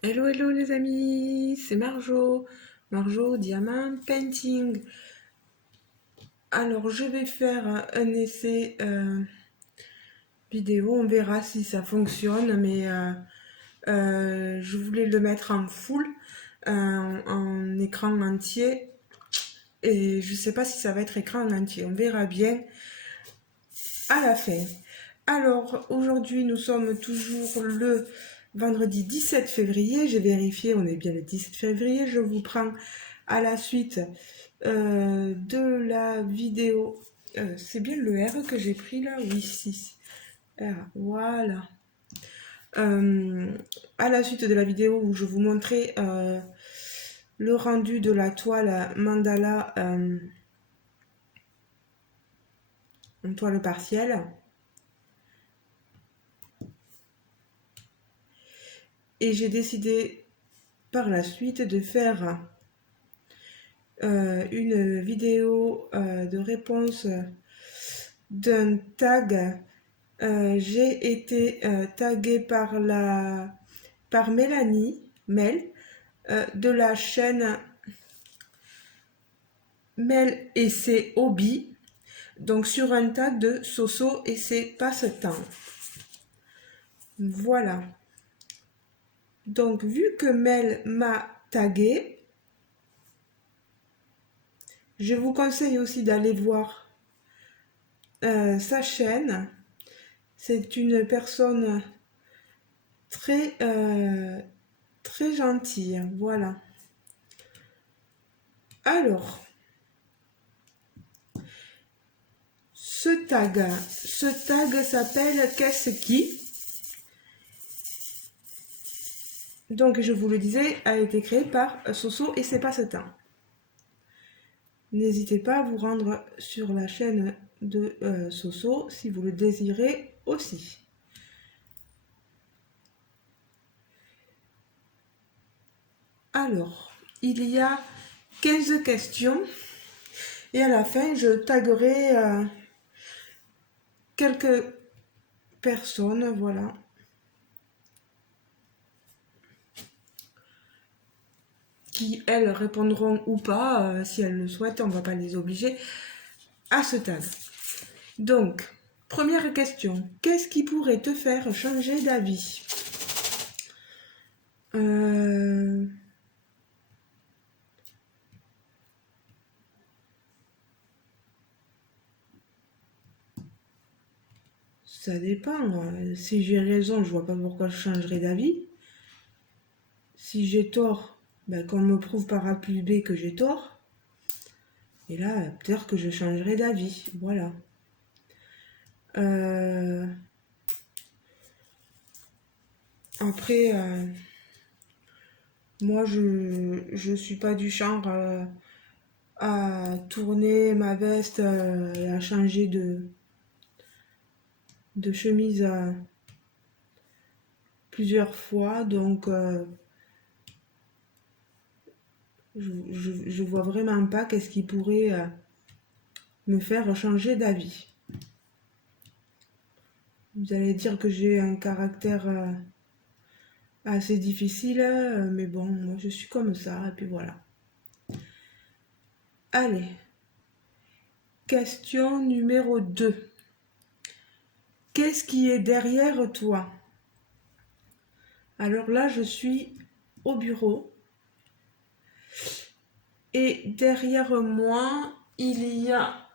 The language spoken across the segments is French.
Hello, hello les amis, c'est Marjo, Marjo Diamant Painting. Alors je vais faire un essai vidéo, on verra si ça fonctionne, mais je voulais le mettre en full, en écran entier, et je sais pas si ça va être écran entier, on verra bien à la fin. Alors aujourd'hui nous sommes toujours le vendredi 17 février, j'ai vérifié, on est bien le 17 février, je vous prends à la suite de la vidéo. C'est bien le R que j'ai pris là? Oui, si. R, voilà. À la suite de la vidéo où je vous montrais le rendu de la toile mandala en toile partielle. Et j'ai décidé par la suite de faire une vidéo de réponse d'un tag. J'ai été taguée par Mélanie, Mel, de la chaîne Mel et ses hobbies, donc sur un tag de Soso et ses passe-temps. Voilà. Donc vu que Mel m'a tagué, je vous conseille aussi d'aller voir sa chaîne. C'est une personne très gentille. Voilà. Alors, ce tag s'appelle Qu'est-ce qui? Donc, je vous le disais, a été créé par Soso et ses passe-temps. N'hésitez pas à vous rendre sur la chaîne de Soso si vous le désirez aussi. Alors, il y a 15 questions et à la fin, je taguerai quelques personnes, voilà, qui, elles, répondront ou pas, si elles le souhaitent, on ne va pas les obliger à ce tag. Donc, première question, qu'est-ce qui pourrait te faire changer d'avis? Ça dépend. Si j'ai raison, je vois pas pourquoi je changerais d'avis. Si j'ai tort, ben, qu'on me prouve par A plus B que j'ai tort. Et là, peut-être que je changerai d'avis. Voilà. Après, moi, je suis pas du genre à tourner ma veste et à changer de chemise plusieurs fois. Donc, je vois vraiment pas qu'est-ce qui pourrait me faire changer d'avis. Vous allez dire que j'ai un caractère assez difficile, mais bon, moi je suis comme ça, et puis voilà. Allez, question numéro 2. Qu'est-ce qui est derrière toi? Alors là, je suis au bureau, et derrière moi, il y a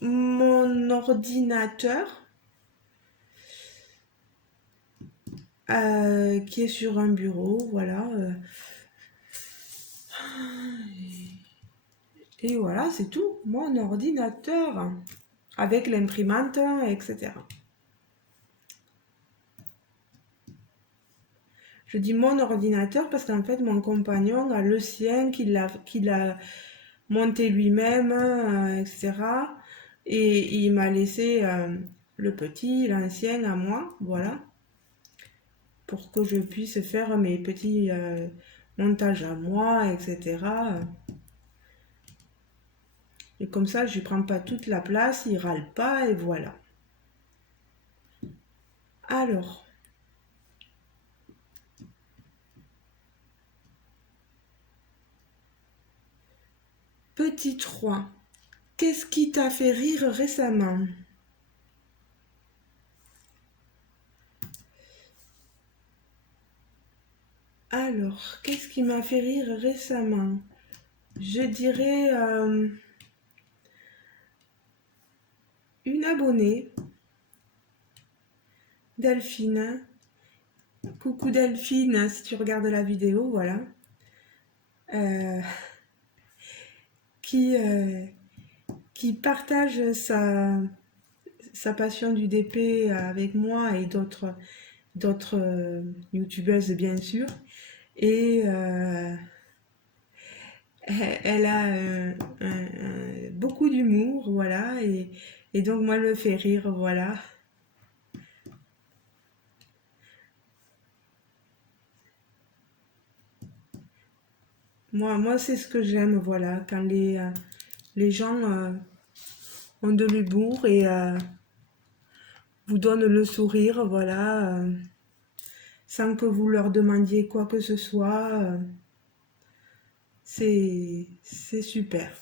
mon ordinateur qui est sur un bureau, voilà. Et voilà, c'est tout. Mon ordinateur avec l'imprimante, etc. Je dis mon ordinateur parce qu'en fait, mon compagnon a le sien qu'il a monté lui-même, etc. Et il m'a laissé le petit, l'ancien à moi, voilà, pour que je puisse faire mes petits montages à moi, etc. Et comme ça, je ne prends pas toute la place, il râle pas, et voilà. Alors, Petit 3. Qu'est-ce qui t'a fait rire récemment? Alors, qu'est-ce qui m'a fait rire récemment? Je dirais une abonnée, Delphine. Coucou Delphine, si tu regardes la vidéo, voilà. Euh, qui, euh, qui partage sa passion du DP avec moi et d'autres youtubeuses, bien sûr. Et elle a beaucoup d'humour, voilà. Et donc, moi, elle me fait rire, voilà. Moi c'est ce que j'aime, voilà, quand les gens ont de l'humour et vous donnent le sourire, voilà, sans que vous leur demandiez quoi que ce soit. C'est super.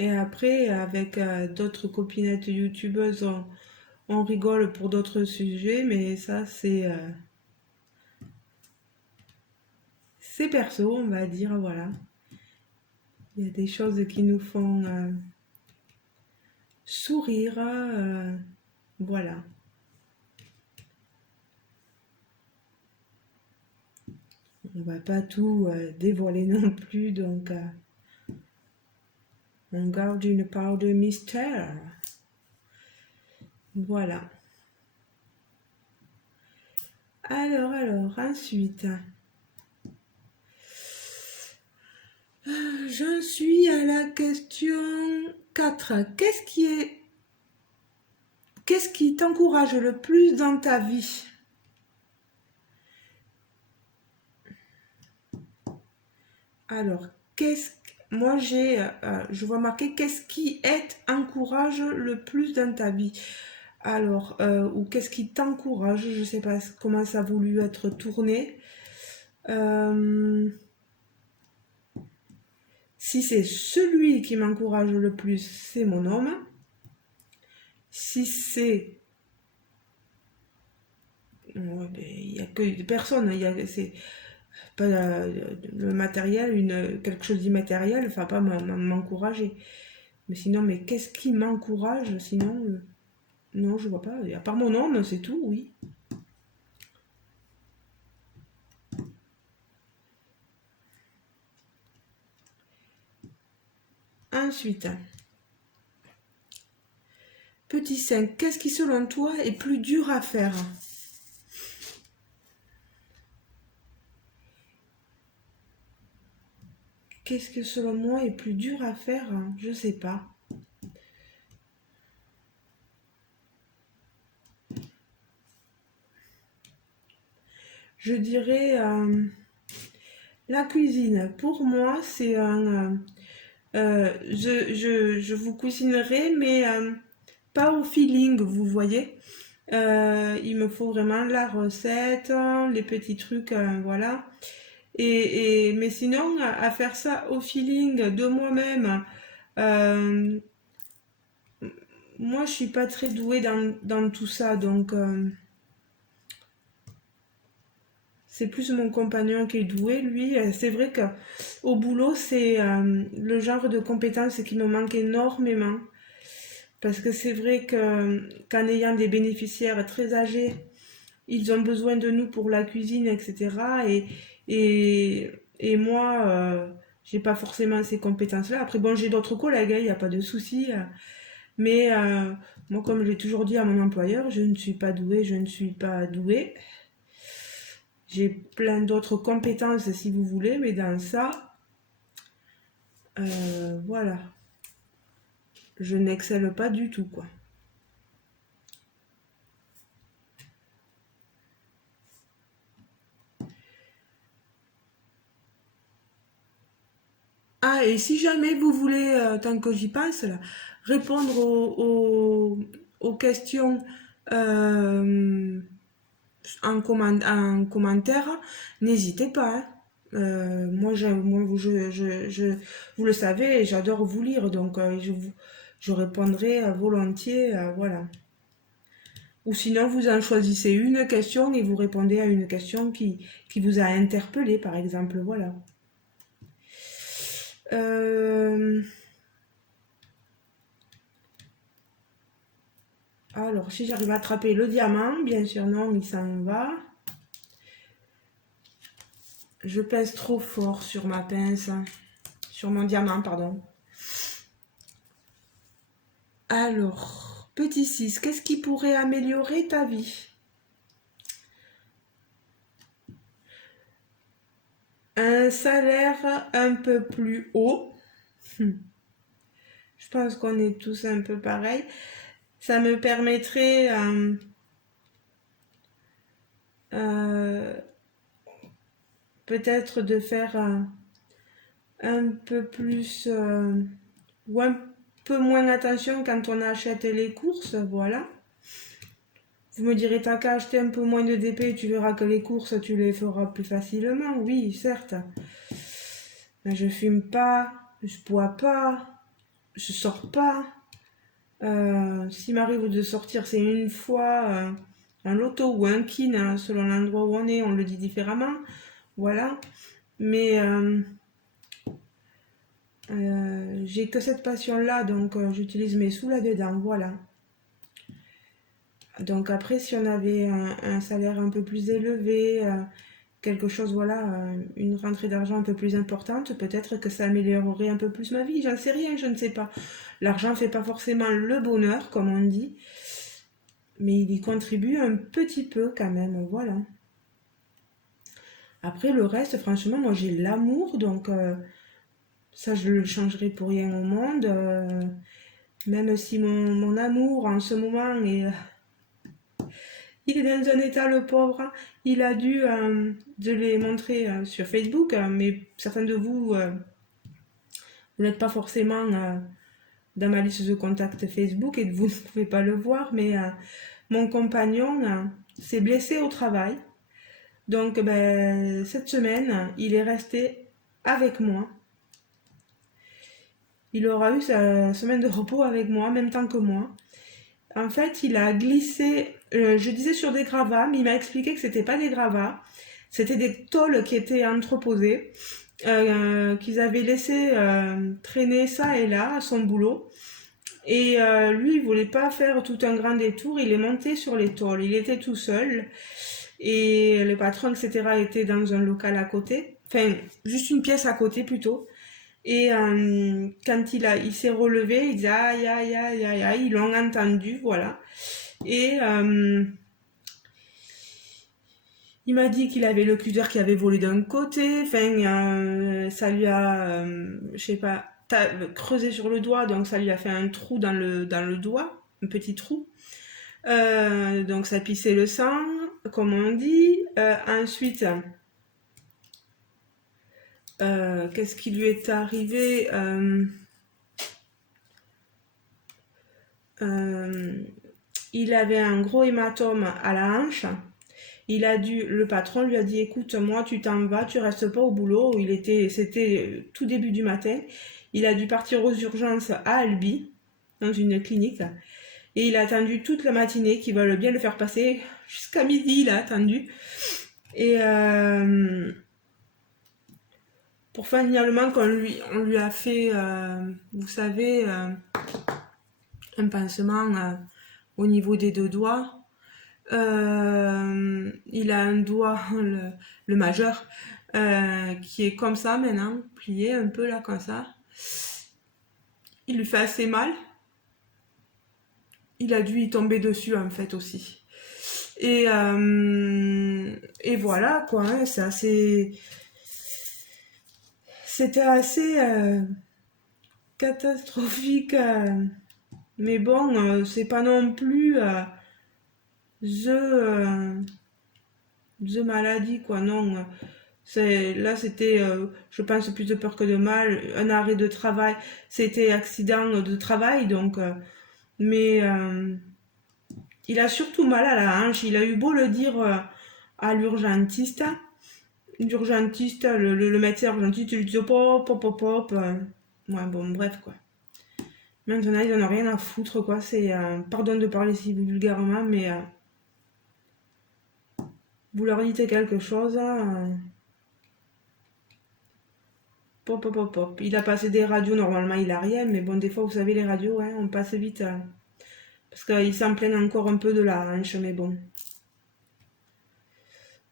Et après, avec d'autres copinettes youtubeuses, on rigole pour d'autres sujets, mais ça, c'est perso, on va dire, voilà. Il y a des choses qui nous font sourire, voilà. On va pas tout dévoiler non plus, donc on garde une part de mystère. Voilà. Alors, ensuite, j'en suis à la question 4. Qu'est-ce qui t'encourage le plus dans ta vie? Alors, moi je vois marquer qu'est-ce qui encourage le plus dans ta vie? Alors, ou qu'est-ce qui t'encourage? Je sais pas comment ça a voulu être tourné. Euh, Si c'est celui qui m'encourage le plus, c'est mon homme. Si c'est... Ouais, ben, il n'y a que des personnes, c'est pas le matériel, quelque chose d'immatériel, enfin pas m'encourager. Mais sinon, mais qu'est-ce qui m'encourage? Sinon, non, je vois pas. À part mon homme, c'est tout, oui. Ensuite, petit 5, qu'est-ce qui selon toi est plus dur à faire? Qu'est-ce que selon moi est plus dur à faire? Je sais pas. Je dirais la cuisine. Pour moi, c'est un... je vous cuisinerai, mais pas au feeling, vous voyez. Il me faut vraiment la recette, les petits trucs, voilà. Mais sinon, à faire ça au feeling de moi-même, euh, moi, je suis pas très douée dans tout ça, donc c'est plus mon compagnon qui est doué, lui. C'est vrai que au boulot, c'est le genre de compétence qui me manque énormément. Parce que c'est vrai qu'en ayant des bénéficiaires très âgés, ils ont besoin de nous pour la cuisine, etc. Et, et moi, j'ai pas forcément ces compétences-là. Après, bon, j'ai d'autres collègues, il n'y a pas de souci. Mais moi, comme j'ai toujours dit à mon employeur, je ne suis pas douée, je ne suis pas douée. J'ai plein d'autres compétences, si vous voulez, mais dans ça, voilà, je n'excelle pas du tout, quoi. Ah, et si jamais vous voulez, tant que j'y pense, là, répondre aux questions euh, en commentaire, n'hésitez pas, hein. Vous le savez, j'adore vous lire, donc je répondrai volontiers, voilà. Ou sinon, vous en choisissez une question et vous répondez à une question qui vous a interpellé, par exemple, voilà. Euh, alors, si j'arrive à attraper le diamant, bien sûr, non, il s'en va. Je pèse trop fort sur ma pince, sur mon diamant, pardon. Alors, petit 6, qu'est-ce qui pourrait améliorer ta vie? Un salaire un peu plus haut. Je pense qu'on est tous un peu pareil. Ça me permettrait euh, peut-être de faire un peu plus ou un peu moins attention quand on achète les courses, voilà. Vous me direz, t'as qu'à acheter un peu moins de DP, tu verras que les courses, tu les feras plus facilement. Oui, certes. Mais je fume pas, je bois pas, je sors pas. S'il m'arrive de sortir, c'est une fois un loto ou un kin, hein, selon l'endroit où on est, on le dit différemment. Voilà. Mais j'ai que cette passion-là, donc j'utilise mes sous là-dedans. Voilà. Donc après, si on avait un salaire un peu plus élevé, quelque chose, voilà, une rentrée d'argent un peu plus importante, peut-être que ça améliorerait un peu plus ma vie. J'en sais rien, je ne sais pas. L'argent fait pas forcément le bonheur, comme on dit, mais il y contribue un petit peu quand même, voilà. Après, le reste, franchement, moi j'ai l'amour, donc ça, je le changerai pour rien au monde. Même si mon amour en ce moment est il est dans un état, le pauvre, hein. Il a dû, je l'ai montré sur Facebook, mais certains de vous, vous n'êtes pas forcément dans ma liste de contacts Facebook et vous ne pouvez pas le voir, mais mon compagnon s'est blessé au travail. Donc ben, cette semaine, il est resté avec moi. Il aura eu sa semaine de repos avec moi, en même temps que moi. En fait, il a glissé, je disais sur des gravats, mais il m'a expliqué que c'était pas des gravats, c'était des tôles qui étaient entreposées, qu'ils avaient laissé traîner ça et là à son boulot. Et lui, il voulait pas faire tout un grand détour, il est monté sur les tôles, il était tout seul. Et le patron, etc., était dans un local à côté, enfin, juste une pièce à côté plutôt. Et quand il s'est relevé, il disait aïe, aïe, aïe, aïe, aïe, ils l'ont entendu, voilà. Et il m'a dit qu'il avait le cutter qui avait volé d'un côté, enfin, ça lui a, je sais pas, creusé sur le doigt, donc ça lui a fait un trou dans le doigt, un petit trou. Donc ça pissait le sang, comme on dit. Ensuite, qu'est-ce qui lui est arrivé euh, Il avait un gros hématome à la hanche. Le patron lui a dit, écoute, moi, tu t'en vas, tu restes pas au boulot. C'était tout début du matin. Il a dû partir aux urgences à Albi, dans une clinique. Et il a attendu toute la matinée, qu'ils veulent bien le faire passer. Jusqu'à midi, il a attendu. Et pour finalement, on lui a fait, vous savez, un pansement au niveau des deux doigts. Il a un doigt, le majeur, qui est comme ça maintenant, plié un peu là, comme ça. Il lui fait assez mal. Il a dû y tomber dessus en fait aussi. Et voilà quoi, hein, c'était assez catastrophique. Mais bon, c'est pas non plus the, the maladie quoi, non. Là, c'était, je pense, plus de peur que de mal. Un arrêt de travail, c'était accident de travail, donc. Mais il a surtout mal à la hanche. Il a eu beau le dire à l'urgentiste. L'urgentiste, le médecin urgentiste, il lui dit pop, pop, pop, pop. Ouais, bon, bref, quoi. Maintenant, ils en ont rien à foutre, quoi. C'est, pardon de parler si vulgairement, mais vous leur dites quelque chose. Pop, pop, pop, pop. Il a passé des radios, normalement, il a rien, mais bon, des fois, vous savez, les radios, hein, on passe vite. Parce qu'il s'en plaint encore un peu de la hanche, mais bon.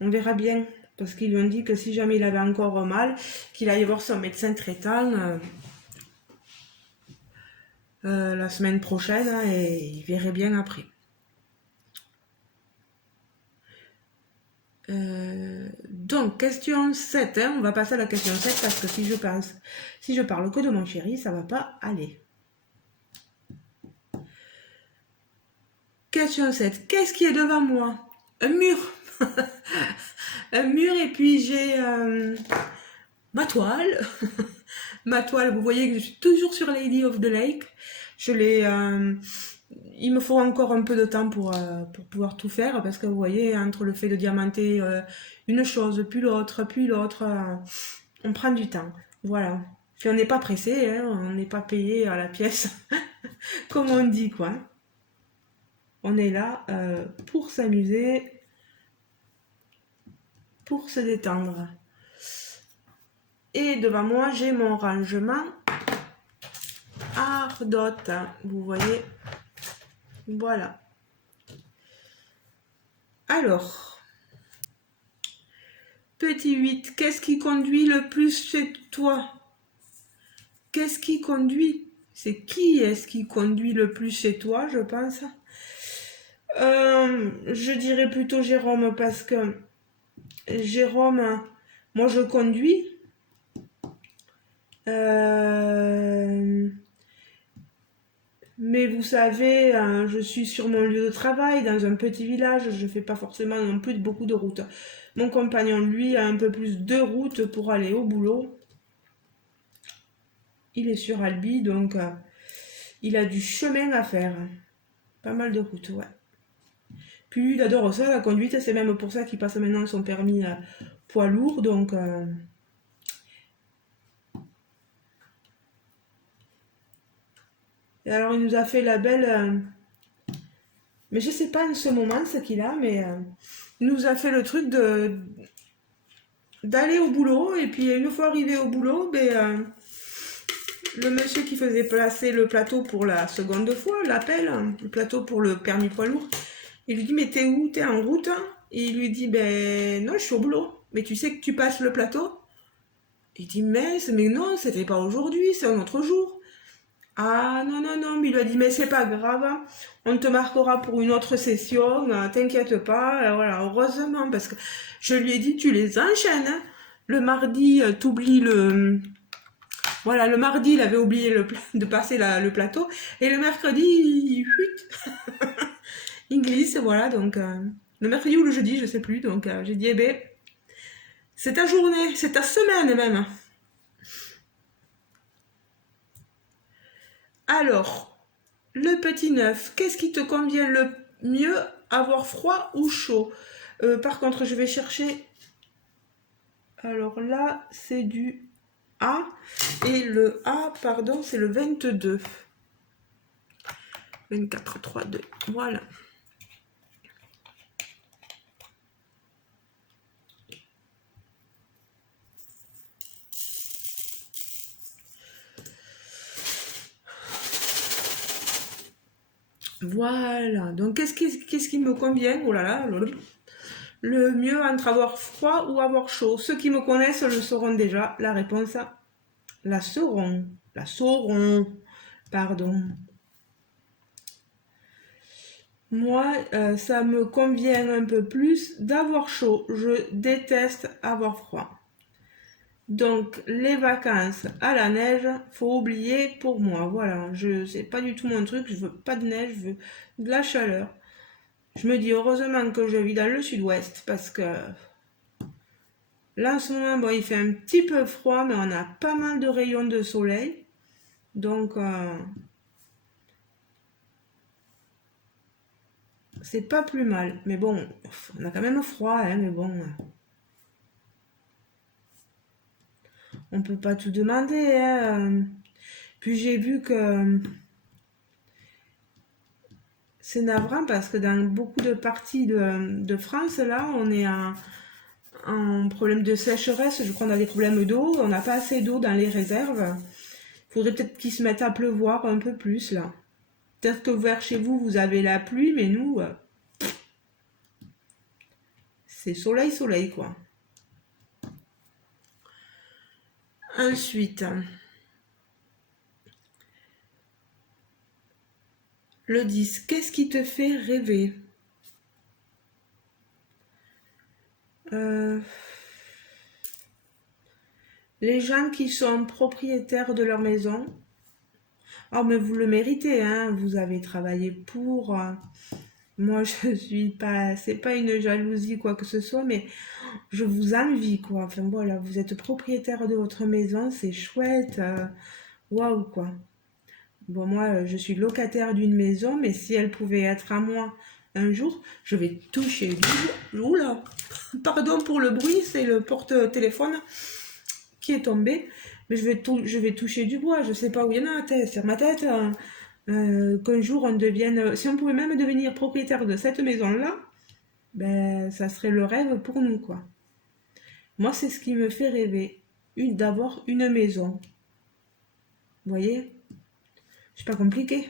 On verra bien. Parce qu'ils lui ont dit que si jamais il avait encore mal, qu'il allait voir son médecin traitant la semaine prochaine, hein, et il verrait bien après. Donc, question 7, hein, on va passer à la question 7 parce que si je parle que de mon chéri, ça va pas aller. Question 7, qu'est-ce qui est devant moi? Un mur. Un mur, et puis j'ai ma toile. Ma toile, vous voyez que je suis toujours sur Lady of the Lake. Il me faut encore un peu de temps pour pouvoir tout faire, parce que vous voyez, entre le fait de diamanter une chose, puis l'autre, on prend du temps. Voilà. Puis on n'est pas pressé, hein, on n'est pas payé à la pièce, comme on dit, quoi. On est là pour s'amuser, pour se détendre. Et devant moi, j'ai mon rangement Ardotte. Vous voyez, voilà. Alors, petit 8, qu'est-ce qui conduit le plus chez toi? Qu'est-ce qui conduit? C'est qui est-ce qui conduit le plus chez toi, je pense. Je dirais plutôt Jérôme, parce que Jérôme, moi je conduis. Mais vous savez, je suis sur mon lieu de travail, dans un petit village, je fais pas forcément non plus beaucoup de routes. Mon compagnon, lui, a un peu plus de route pour aller au boulot. Il est sur Albi, donc il a du chemin à faire. Pas mal de routes, ouais. Puis lui, il adore ça, la conduite, c'est même pour ça qu'il passe maintenant son permis poids lourd, donc... Et alors, il nous a fait la belle... Mais je sais pas en ce moment ce qu'il a, mais il nous a fait le truc d'aller au boulot, et puis une fois arrivé au boulot, le monsieur qui faisait placer le plateau pour la seconde fois, l'appel, le plateau pour le permis poids lourd, il lui dit mais t'es où? T'es en route? Et il lui dit ben non, je suis au boulot. Mais tu sais que tu passes le plateau? Il dit mais non, c'était pas aujourd'hui, c'est un autre jour. Ah non, non, non, mais il lui a dit mais c'est pas grave, hein. On te marquera pour une autre session, t'inquiète pas, voilà, heureusement, parce que je lui ai dit tu les enchaînes, hein. Le mardi, t'oublies le... Voilà, le mardi, il avait oublié de passer le plateau, et le mercredi, il glisse, voilà, donc le mercredi ou le jeudi, je sais plus, donc j'ai dit, eh ben, c'est ta journée, c'est ta semaine même. Alors, le petit 9, qu'est-ce qui te convient le mieux, avoir froid ou chaud? Par contre, je vais chercher, alors là, c'est du A, et le A, pardon, c'est le 22. 24, 3, 2, voilà. Voilà, donc qu'est-ce qui me convient? Oh là là, le mieux entre avoir froid ou avoir chaud. Ceux qui me connaissent le sauront déjà. La réponse, la sauront. La sauront, pardon. Moi, ça me convient un peu plus d'avoir chaud. Je déteste avoir froid. Donc, les vacances à la neige, faut oublier pour moi. Voilà, c'est pas du tout mon truc. Je veux pas de neige, je veux de la chaleur. Je me dis heureusement que je vis dans le sud-ouest, parce que Là, en ce moment, bon, il fait un petit peu froid, mais on a pas mal de rayons de soleil. Donc, c'est pas plus mal. Mais bon, on a quand même froid, hein, mais bon, on peut pas tout demander, hein. Puis j'ai vu que c'est navrant parce que dans beaucoup de parties de France, là, on est en problème de sécheresse. Je crois qu'on a des problèmes d'eau. On n'a pas assez d'eau dans les réserves. Il faudrait peut-être qu'ils se mettent à pleuvoir un peu plus, là. Peut-être que vers chez vous, vous avez la pluie, mais nous, c'est soleil, soleil, quoi. Ensuite, le 10. Qu'est-ce qui te fait rêver? Euh, les gens qui sont propriétaires de leur maison. Oh, mais vous le méritez, hein. Vous avez travaillé pour. Moi, je suis pas. C'est pas une jalousie, quoi que ce soit, mais je vous envie, quoi. Enfin, voilà, vous êtes propriétaire de votre maison, c'est chouette. Waouh, quoi. Bon, moi, je suis locataire d'une maison, mais si elle pouvait être à moi un jour, je vais toucher du bois. Oula, pardon pour le bruit, c'est le porte-téléphone qui est tombé. Mais je vais toucher du bois. Je sais pas où il y en a sur ma tête. Qu'un jour on devienne. Si on pouvait même devenir propriétaire de cette maison-là, ben, ça serait le rêve pour nous, quoi. Moi, c'est ce qui me fait rêver. D'avoir une maison. Vous voyez? C'est pas compliqué.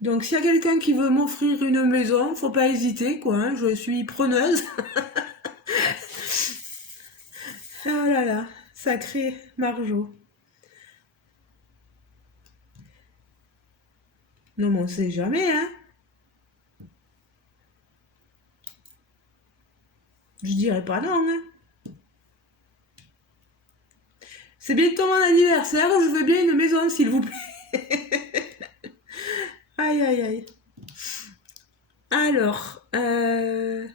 Donc, s'il y a quelqu'un qui veut m'offrir une maison, faut pas hésiter, quoi, hein, je suis preneuse. Oh là là, sacré Marjo. Non, mais on sait jamais, hein. Je dirais pas non, hein. C'est bientôt mon anniversaire, je veux bien une maison, s'il vous plaît. Aïe, aïe, aïe. Alors, le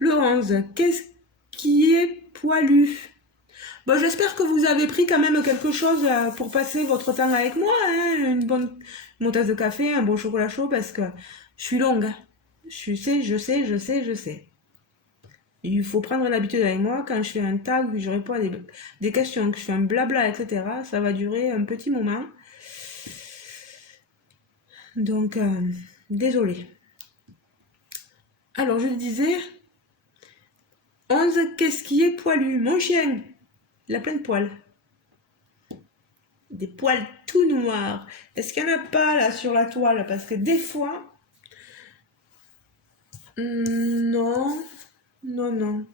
11, qu'est-ce qui est poilu? Bon, j'espère que vous avez pris quand même quelque chose pour passer votre temps avec moi, hein. Une bonne tasse de café, un bon chocolat chaud, parce que je suis longue, hein. Je sais. Il faut prendre l'habitude avec moi, quand je fais un tag, que je réponds à des questions, que je fais un blabla, etc., ça va durer un petit moment. Donc, désolé. Alors, je disais, 11, qu'est-ce qui est poilu? Mon chien, il a plein de poils. Des poils tout noirs. Est-ce qu'il n'y en a pas là sur la toile? Parce que des fois... non, non, non.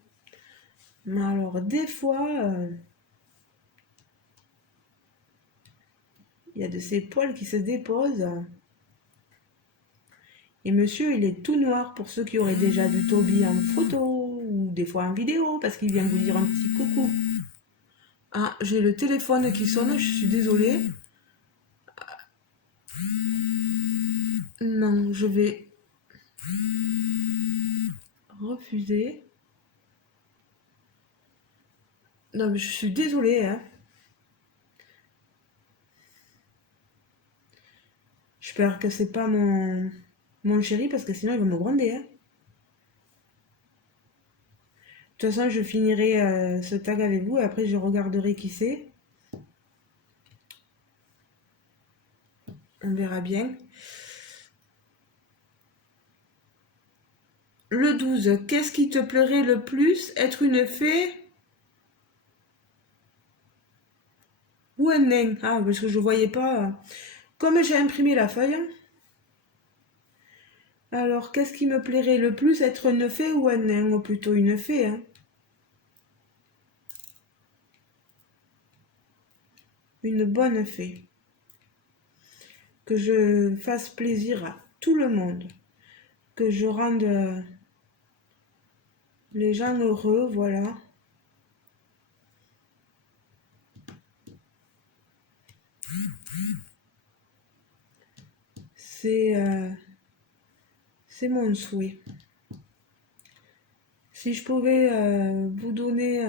Mais alors, des fois, il y a de ces poils qui se déposent. Et monsieur, il est tout noir pour ceux qui auraient déjà vu Toby en photo ou des fois en vidéo parce qu'il vient vous dire un petit coucou. Ah, j'ai le téléphone qui sonne, je suis désolée. Non, je vais refuser. Non, mais je suis désolée, hein. J'espère que c'est pas mon chéri parce que sinon il va me gronder, hein. De toute façon, je finirai ce tag avec vous et après je regarderai qui c'est. On verra bien. Le 12, qu'est-ce qui te plairait le plus? Être une fée ou un nain? Ah, parce que je voyais pas. Comme j'ai imprimé la feuille, alors qu'est-ce qui me plairait le plus? Être une fée ou un nain? Ou plutôt une fée, hein. Une bonne fée. Que je fasse plaisir à tout le monde. Que je rende les gens heureux, voilà. C'est mon souhait. Si je pouvais vous donner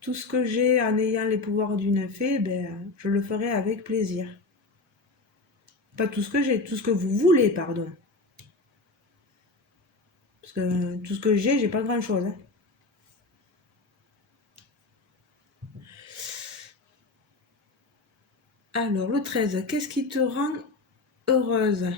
tout ce que j'ai en ayant les pouvoirs d'une fée, ben, je le ferais avec plaisir. Pas tout ce que j'ai, tout ce que vous voulez, pardon. Parce que tout ce que j'ai pas grand-chose, hein. Alors, le 13, qu'est-ce qui te rend heureuse?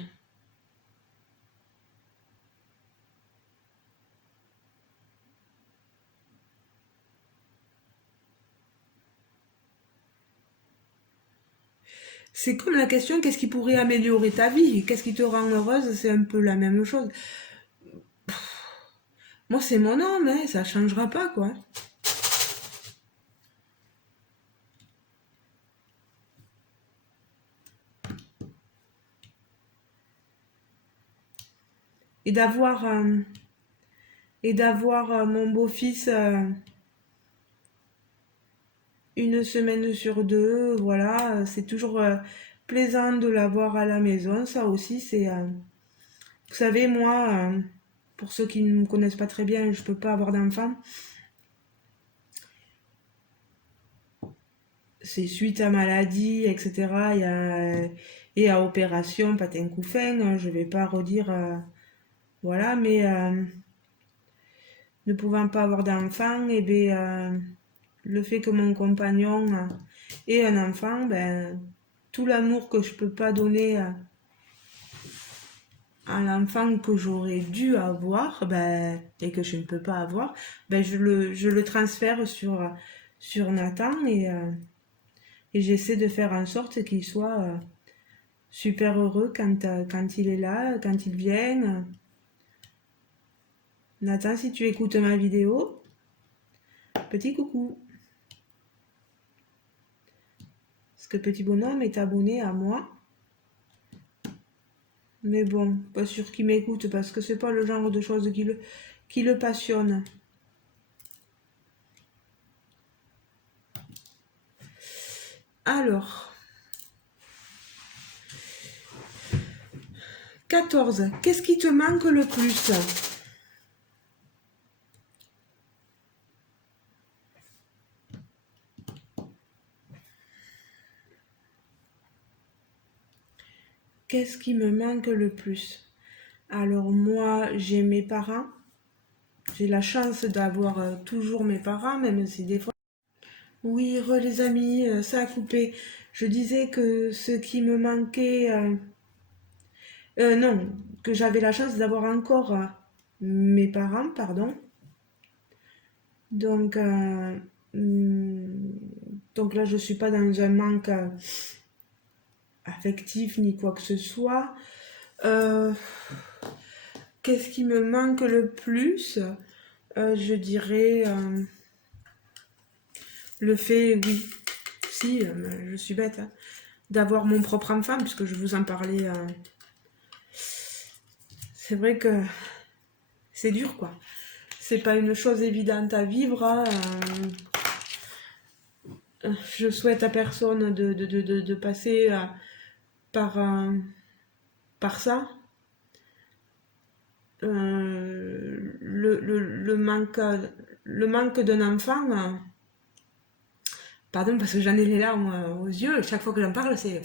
C'est comme la question, qu'est-ce qui pourrait améliorer ta vie? Qu'est-ce qui te rend heureuse? C'est un peu la même chose. Moi, c'est mon nom, hein, ça changera pas, quoi. Et d'avoir mon beau-fils une semaine sur deux, voilà, c'est toujours plaisant de l'avoir à la maison. Ça aussi, c'est, vous savez, moi, pour ceux qui ne me connaissent pas très bien, je peux pas avoir d'enfant. C'est suite à maladie, etc. Et à opération, patin couffin, je vais pas redire, voilà, mais ne pouvant pas avoir d'enfant, et bien, le fait que mon compagnon ait un enfant, ben, tout l'amour que je peux pas donner à l'enfant que j'aurais dû avoir, ben, et que je ne peux pas avoir, ben, je le transfère sur Nathan et j'essaie de faire en sorte qu'il soit super heureux quand il est là, quand il vient. Nathan, si tu écoutes ma vidéo, petit coucou. Parce que petit bonhomme est abonné à moi. Mais bon, pas sûr qu'il m'écoute parce que c'est pas le genre de choses qui le passionne. Alors, 14. Qu'est-ce qui te manque le plus? Qu'est-ce qui me manque le plus? Alors moi, j'ai mes parents. J'ai la chance d'avoir toujours mes parents, même si des fois... Oui, les amis, ça a coupé. Je disais que ce qui me manquait... non, que j'avais la chance d'avoir encore mes parents, pardon. Donc, hum, donc là, je suis pas dans un manque affectif ni quoi que ce soit. Euh, Qu'est-ce qui me manque le plus? Je dirais le fait, oui, si, je suis bête, hein, d'avoir mon propre enfant, puisque je vous en parlais. C'est vrai que c'est dur, quoi. C'est pas une chose évidente à vivre, hein. Je souhaite à personne de passer par, par ça. Le manque d'un enfant, pardon parce que j'en ai les larmes aux yeux, chaque fois que j'en parle, c'est...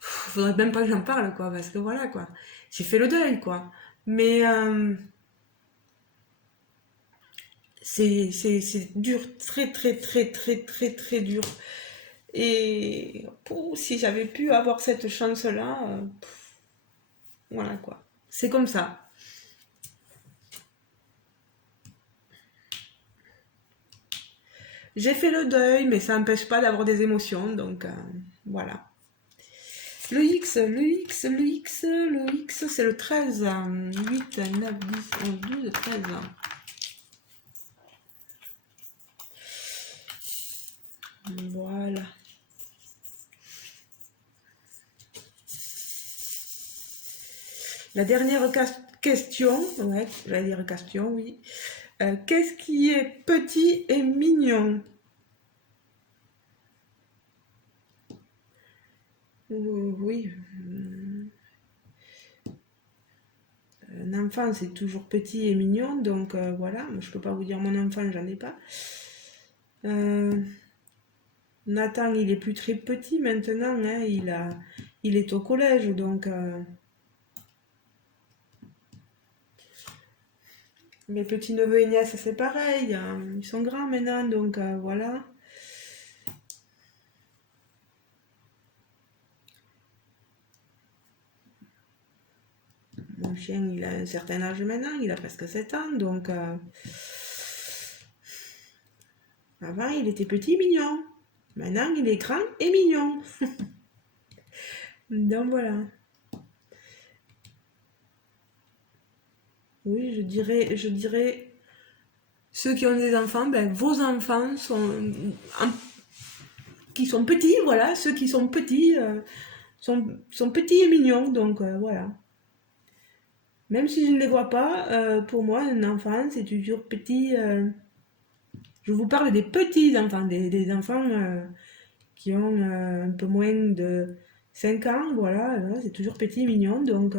Faudrait même pas que j'en parle, quoi, parce que voilà, quoi. J'ai fait le deuil, quoi. Mais c'est dur, très, très, très, très, très, très dur. Et si j'avais pu avoir cette chance-là, voilà, quoi. C'est comme ça. J'ai fait le deuil, mais ça n'empêche pas d'avoir des émotions, donc voilà. Le X, le X, le X, le X, c'est le 13. 8, 9, 10, 11, 12, 13. Voilà. La dernière question, ouais, la dernière question, oui. Qu'est-ce qui est petit et mignon? Oui. Un enfant, c'est toujours petit et mignon, donc voilà. Moi, je peux pas vous dire mon enfant, j'en ai pas. Euh, Nathan, il est plus très petit maintenant, hein, il est au collège, donc mes petits-neveux et nièces, c'est pareil, ils sont grands maintenant, donc voilà. Mon chien, il a un certain âge maintenant, il a presque 7 ans, donc avant, il était petit, mignon. Maintenant, il est grand et mignon. Donc voilà. Oui, je dirais, ceux qui ont des enfants, ben, vos enfants qui sont petits, voilà, ceux qui sont petits sont petits et mignons, donc voilà. Même si je ne les vois pas, pour moi, un enfant, c'est toujours petit. Je vous parle des petits enfants, des enfants qui ont un peu moins de 5 ans, voilà, c'est toujours petit et mignon, donc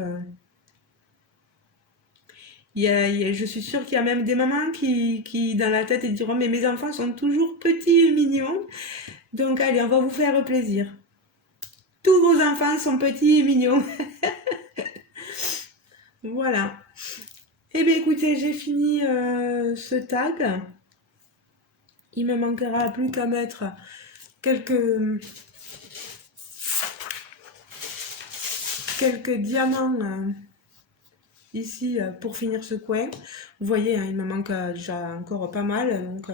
je suis sûre qu'il y a même des mamans qui dans la tête, ils diront, mais mes enfants sont toujours petits et mignons, donc allez, on va vous faire plaisir. Tous vos enfants sont petits et mignons. Voilà. Eh bien écoutez, j'ai fini ce tag. Il me manquera plus qu'à mettre quelques, quelques diamants ici pour finir ce coin. Vous voyez, hein, il me manque déjà encore pas mal. Donc,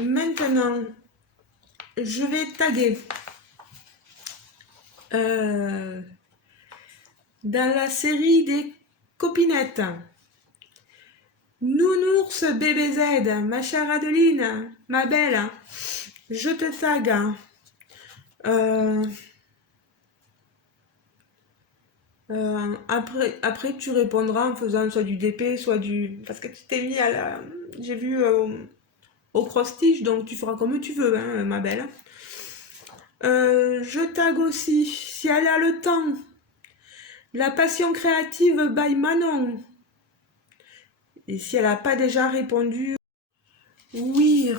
maintenant, je vais taguer dans la série des copinettes. Nounours bébé Z, ma chère Adeline, ma belle, je te tag. Après, tu répondras en faisant soit du DP, soit du... Parce que tu t'es mis à la... J'ai vu au cross-stitch, donc tu feras comme tu veux, hein, ma belle. Je tag aussi, si elle a le temps, la passion créative by Manon. Et si elle n'a pas déjà répondu, oui,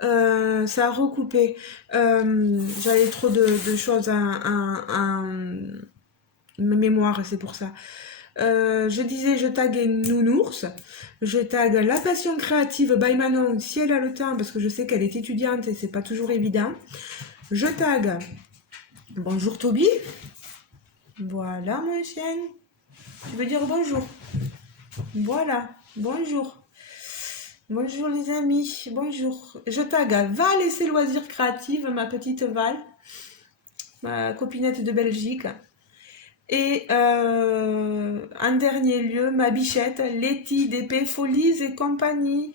ça a recoupé. J'avais trop de choses en mémoire, c'est pour ça. Je disais, je taguais Nounours, je tag La Passion Créative by Manon, si elle a le temps, parce que je sais qu'elle est étudiante et c'est pas toujours évident. Je tag Bonjour Toby. Voilà mon chien. Tu veux dire bonjour? Voilà, bonjour. Bonjour les amis, bonjour. Je tag Val et ses loisirs créatifs, ma petite Val, ma copinette de Belgique. Et en dernier lieu, ma bichette, Letty d'Épée Folies et compagnie.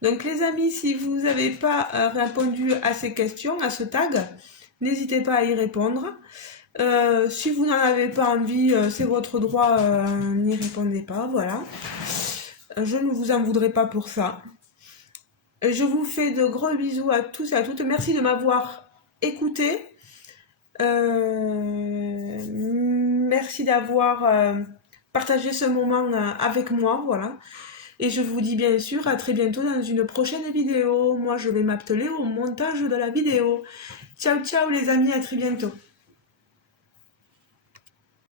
Donc les amis, si vous n'avez pas répondu à ces questions, à ce tag, n'hésitez pas à y répondre. Si vous n'en avez pas envie, c'est votre droit, n'y répondez pas, voilà. Je ne vous en voudrais pas pour ça. Je vous fais de gros bisous à tous et à toutes. Merci de m'avoir écouté. Merci d'avoir partagé ce moment avec moi, voilà. Et je vous dis bien sûr à très bientôt dans une prochaine vidéo. Moi, je vais m'atteler au montage de la vidéo. Ciao, ciao les amis, à très bientôt.